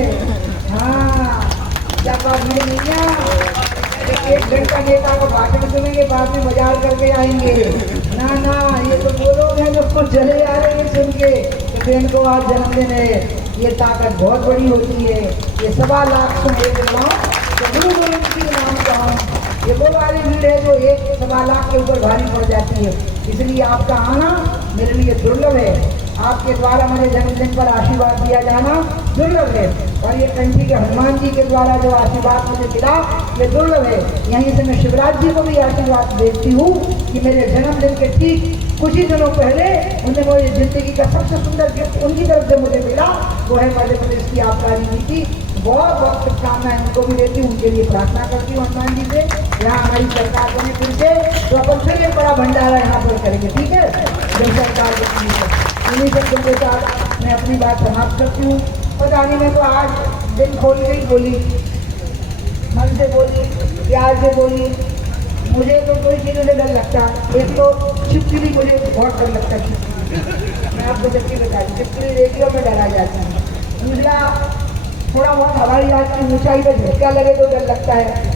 हाँ, क्या बात भीड़ नहीं है। एक घंटा नेता को भाषण सुनेंगे, बाद में बाजार करके आएंगे। ना ना, ये तो वो लोग हैं जो कुछ चले आ रहे हैं सुन के कि बहन को आज जन्मदिन है। ये ताकत बहुत बड़ी होती है। ये 1.25 लाख सुने तो गुरु गोविंद की नाम कहूँ। ये वो वाली भीड़ है जो 1.25 लाख के ऊपर भारी पड़ जाती है। इसलिए आपका आना मेरे लिए दुर्लभ है। आपके द्वारा मेरे जन्मदिन पर आशीर्वाद दिया जाना दुर्लभ है। और ये कंठी के हनुमान जी के द्वारा जो आशीर्वाद मुझे मिला ये दुर्लभ है। यहीं से मैं शिवराज जी को भी आशीर्वाद देती हूँ कि मेरे जन्मदिन के ठीक कुछ ही दिनों पहले उन्हें मुझे जिंदगी का सबसे सुंदर गिफ्ट उनकी तरफ से मुझे मिला, वो है मध्य प्रदेश की आबकारी नीति। बहुत बहुत शुभकामनाएं उनको भी देती हूँ, उनके लिए प्रार्थना करती हूँ हनुमान जी से। यहाँ हमारी सरकार बने फिर से तो अपन फिर एक बड़ा भंडारा यहाँ पर करेंगे, ठीक है। जब सरकार इन्हीं शब्दों के साथ मैं अपनी बात समाप्त करती हूँ। पता नहीं, मैं तो आज दिन खोल के ही बोली, मन से बोली, प्यार से बोली। मुझे तो कोई चीज़ों से डर लगता है। एक तो छिपकली, मुझे बहुत डर लगता है। मैं आपको सच्ची बताई, छिपकली देखी और मैं डरा जाती हूँ। दूसरा, थोड़ा बहुत हवाई जहाज की ऊंचाई पर झटका लगे तो डर लगता है।